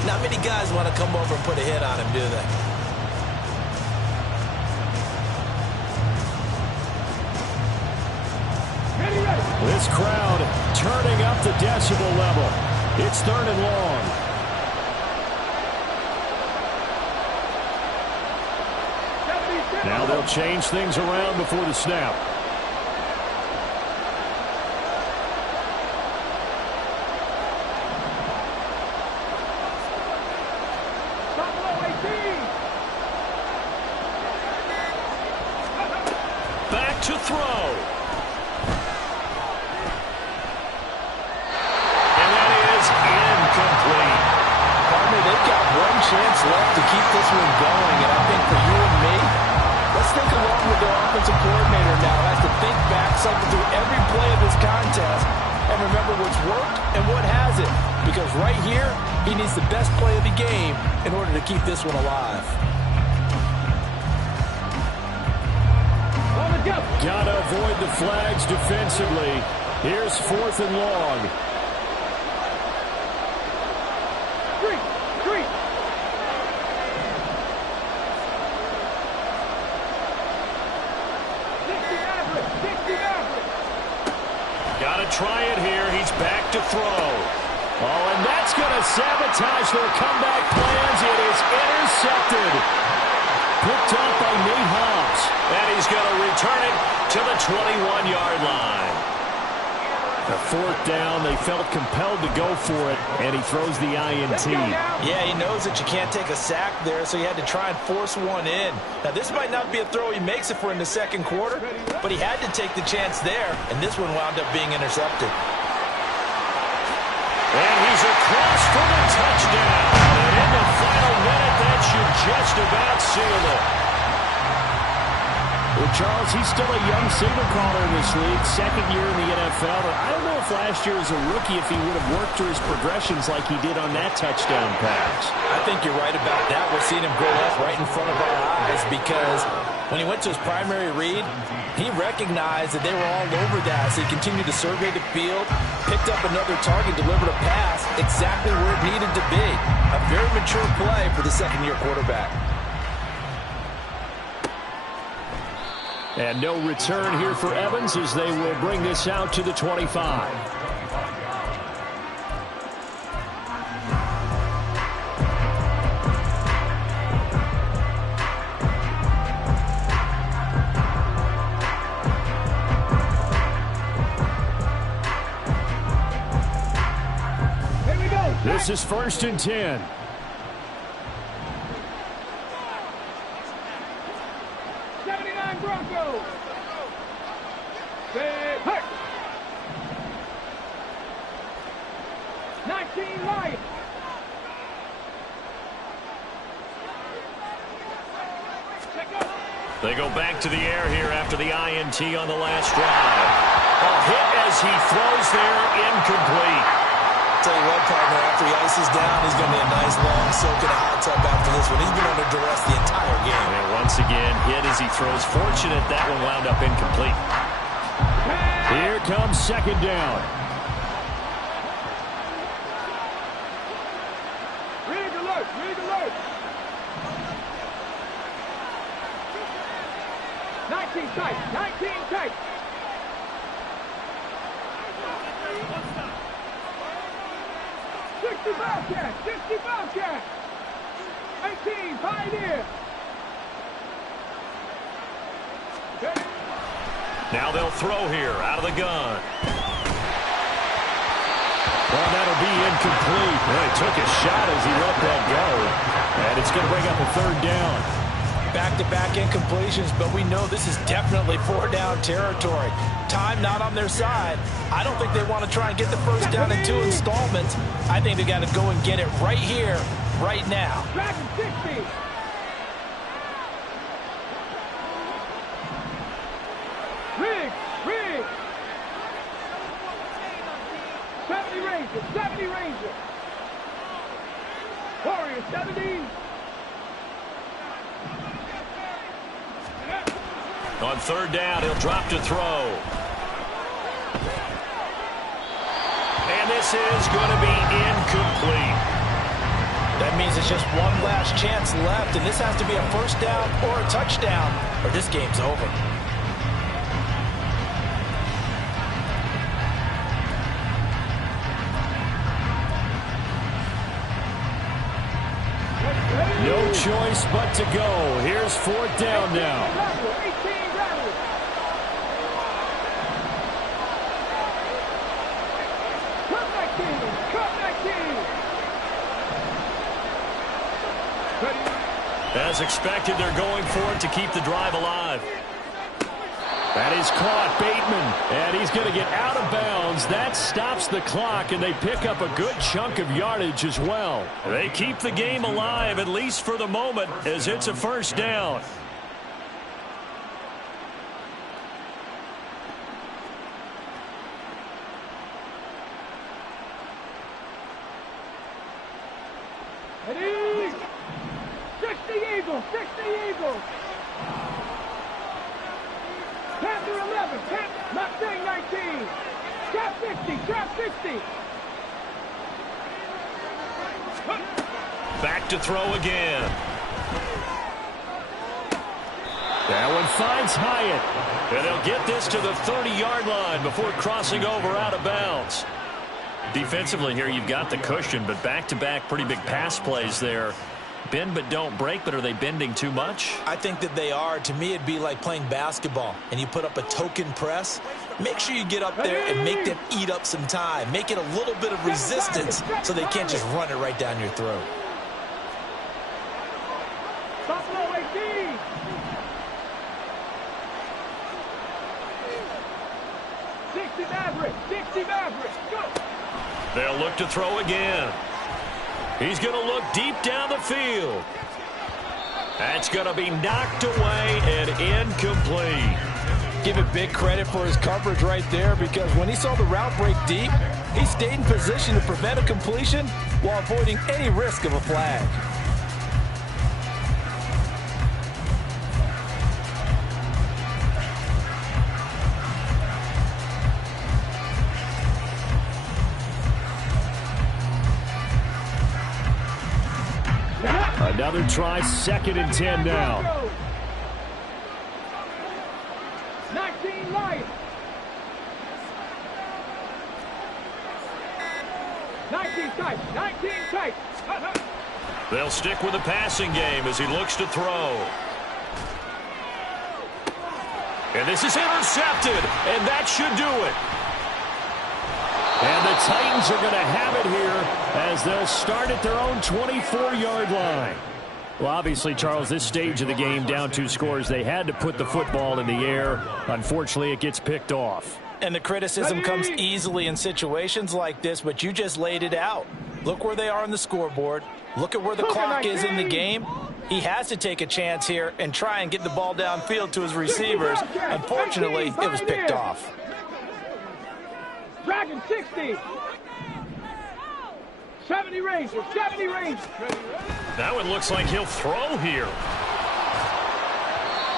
not many guys want to come over and put a hit on him, do they? This crowd turning up the decibel level. It's 3rd and long. Now they'll change things around before the snap. Back to throw. And that is incomplete. Partner, they've got one chance left to keep this one going, and I think for you and me, let's think along with their offensive coordinator now as to think back, cycle through every play of this contest, and remember what's worked and what hasn't. Because right here, he needs the best play of the game in order to keep this one alive. Gotta avoid the flags defensively. Here's 4th and long. Three. Gotta try it here. He's back to throw. Oh, and that's gonna sabotage their comeback plans. It is intercepted. Picked up by Nate Hobbs. And he's going to return it to the 21-yard line. A 4th down. They felt compelled to go for it, and he throws the INT. Yeah, he knows that you can't take a sack there, so he had to try and force one in. Now, this might not be a throw he makes it for in the second quarter, but he had to take the chance there, and this one wound up being intercepted. And he's across for the touchdown. And in the final minute, that should just about seal it. Well, Charles, he's still a young signal caller in this league, 2nd year in the NFL. But I don't know if last year as a rookie, if he would have worked through his progressions like he did on that touchdown pass. I think you're right about that. We're seeing him grow up right in front of our eyes because when he went to his primary read, he recognized that they were all over that. So he continued to survey the field, picked up another target, delivered a pass exactly where it needed to be. A very mature play for the 2nd-year quarterback. And no return here for Evans as they will bring this out to the 25. Here we go. This is 1st and 10. Broncos. Say, hey. 19 Lions. They go back to the air here after the INT on the last drive. A hit as he throws there, incomplete. Tell you what, partner, after he ices down, he's going to be a nice long soak in a hot tub after this one. He's been under duress the entire game. And once again, hit as he throws. Fortunate that one wound up incomplete. Here comes 2nd down. Rig alert, rig alert. 19 tight, 19 tight. Bobcat, 60 Bobcat. 18 Pioneer. Now they'll throw here out of the gun. Well, that'll be incomplete. Well, he took a shot as he let that go. And it's going to bring up a 3rd down. Back-to-back incompletions, but we know this is definitely 4-down territory. Time not on their side. I don't think they want to try and get the 1st down in 2 installments. I think they got to go and get it right here, right now. Dragon 60. Rig. 70 Ranger. Warrior 70. On 3rd down, he'll drop to throw. And this is going to be incomplete. That means it's just one last chance left, and this has to be a 1st down or a touchdown, or this game's over. No choice but to go. Here's fourth down now. As expected, they're going for it to keep the drive alive. That is caught, Bateman, and he's going to get out of bounds. That stops the clock, and they pick up a good chunk of yardage as well. They keep the game alive, at least for the moment, as it's a first down. Ready? 60 Eagles, 60 Eagles. Panther 11, Mustang 19. Trap 50, trap 50. Back to throw again. That one finds Hyatt. And they'll get this to the 30-yard line before crossing over out of bounds. Defensively here, you've got the cushion, but back-to-back pretty big pass plays there. Bend but don't break, but are they bending too much? I think that they are. To me, it'd be like playing basketball, and you put up a token press. Make sure you get up there and make them eat up some time. Make it a little bit of resistance so they can't just run it right down your throat. Buffalo 18. Go. They'll look to throw again. He's going to look deep down the field. That's going to be knocked away and incomplete. Give it big credit for his coverage right there, because when he saw the route break deep, he stayed in position to prevent a completion while avoiding any risk of a flag. Another try, 2nd and 10 now. 19 Lions. 19 tight. They'll stick with the passing game as he looks to throw. And this is intercepted, and that should do it. And the Titans are going to have it here as they'll start at their own 24-yard line. Well, obviously, Charles, this stage of the game, down 2 scores, they had to put the football in the air. Unfortunately, it gets picked off. And the criticism comes easily in situations like this, but you just laid it out. Look where they are on the scoreboard. Look at where the clock is in the game. He has to take a chance here and try and get the ball downfield to his receivers. Unfortunately, it was picked off. Dragon 60. 70 Rangers, 70 Rangers. That one looks like he'll throw here.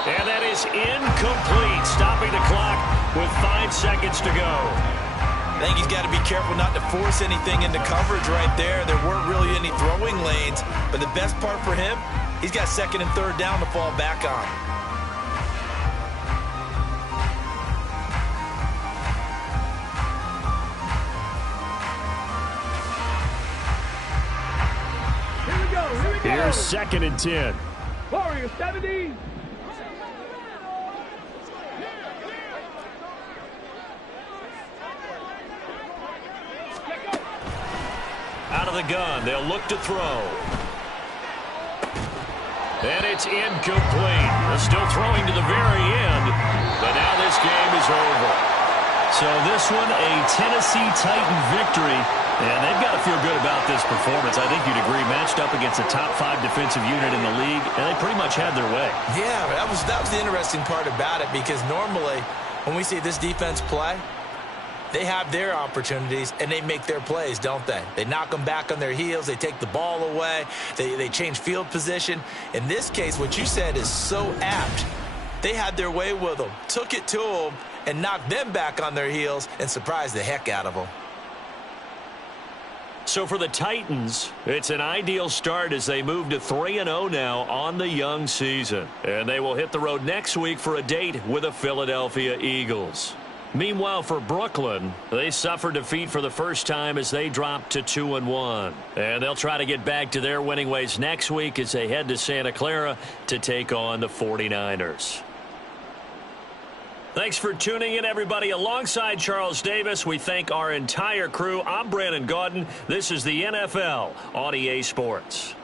And that is incomplete, stopping the clock with 5 seconds to go. I think he's got to be careful not to force anything into coverage right there. There weren't really any throwing lanes, but the best part for him, he's got 2nd and 3rd down to fall back on. Here's 2nd and 10. Warriors 70. Out of the gun, they'll look to throw. And it's incomplete. They're still throwing to the very end, but now this game is over. So this one, a Tennessee Titan victory. And they've got to feel good about this performance. I think you'd agree, matched up against a top 5 defensive unit in the league, and they pretty much had their way. Yeah, that was the interesting part about it, because normally when we see this defense play, they have their opportunities and they make their plays, don't they? They knock them back on their heels. They take the ball away. They change field position. In this case, what you said is so apt. They had their way with them, took it to them, and knocked them back on their heels and surprised the heck out of them. So for the Titans, it's an ideal start as they move to 3-0 now on the young season. And they will hit the road next week for a date with the Philadelphia Eagles. Meanwhile, for Brooklyn, they suffered defeat for the first time as they dropped to 2-1. And they'll try to get back to their winning ways next week as they head to Santa Clara to take on the 49ers. Thanks for tuning in, everybody. Alongside Charles Davis, we thank our entire crew. I'm Brandon Gaudin. This is the NFL on EA Sports.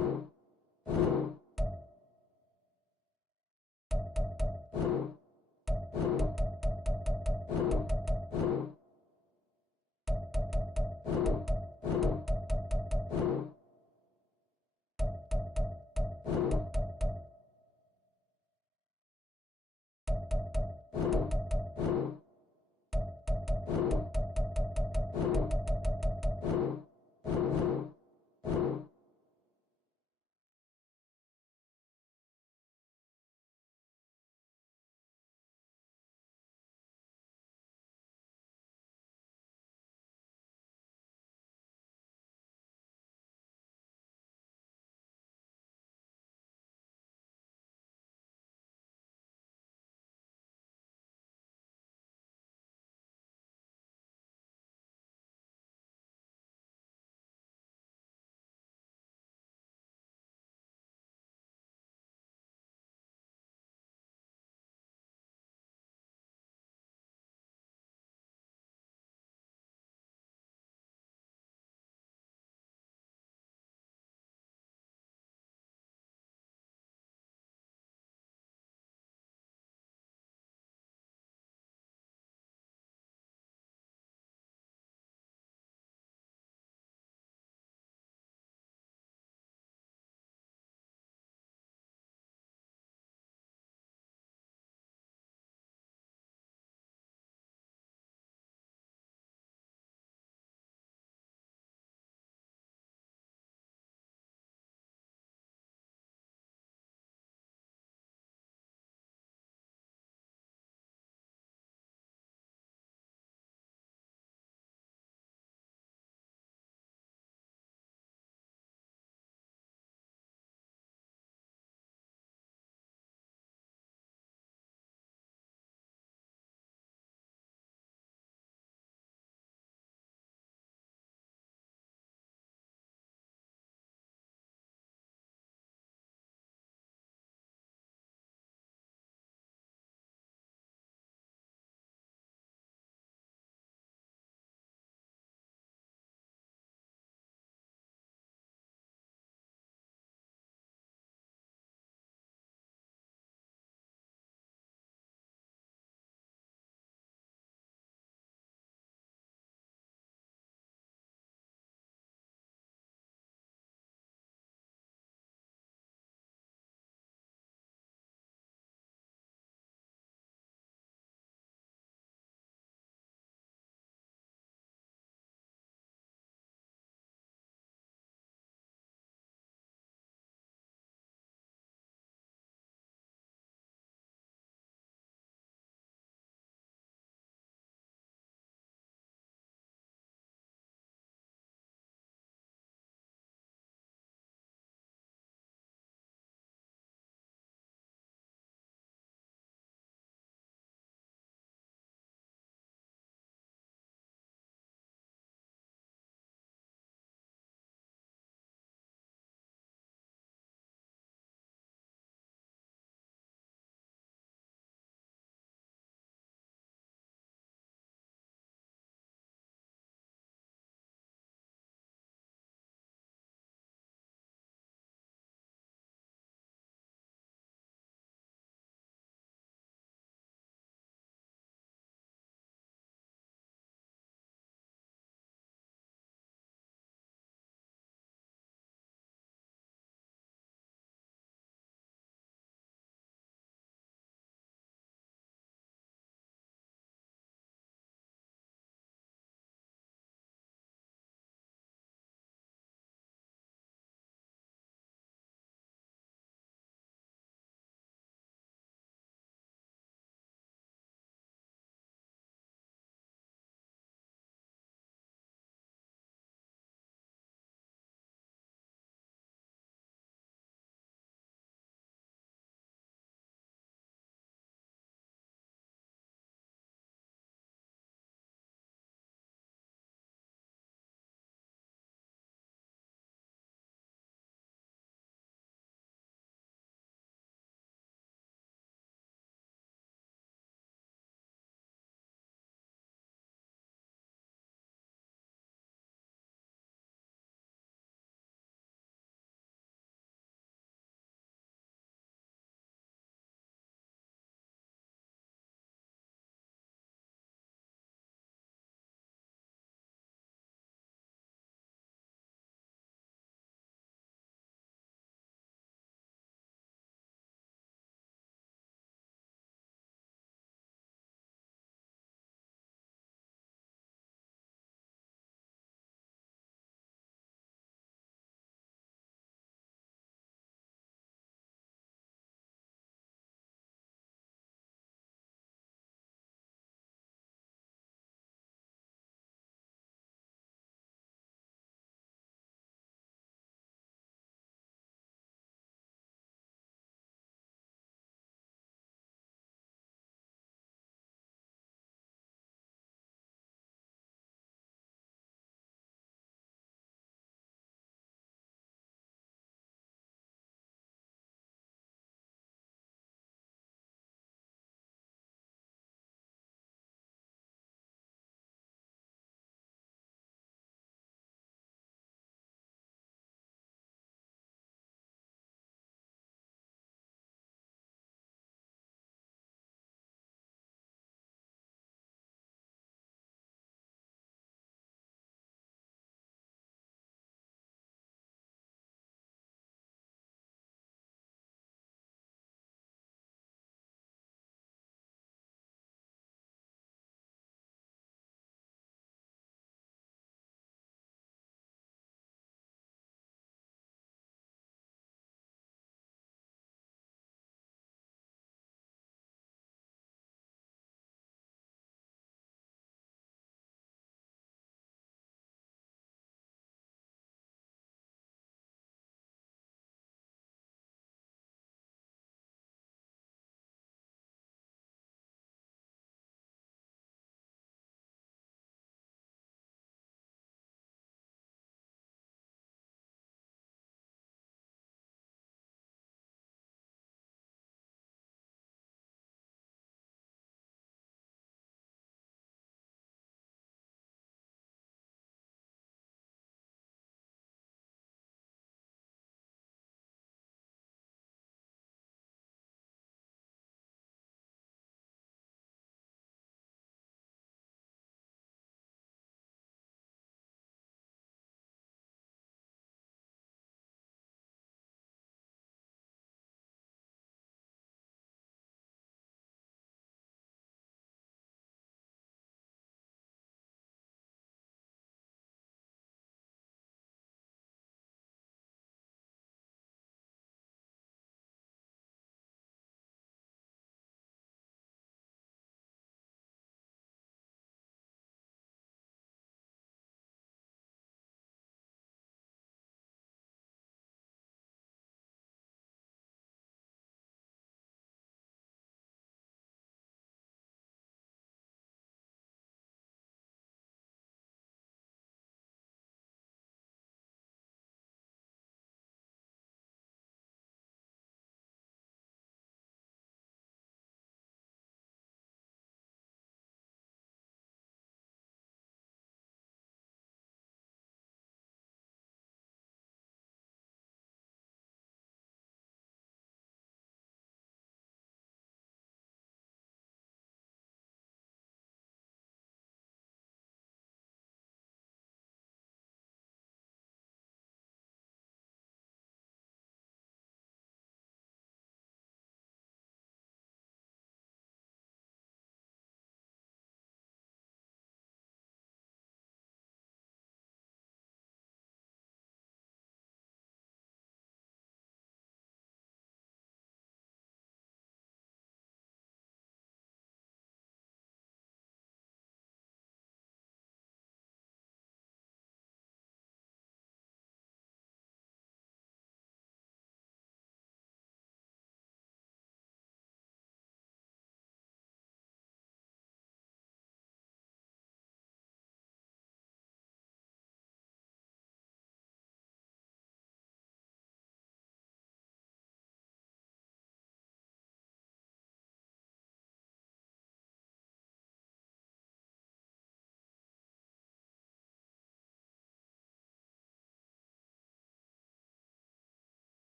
2.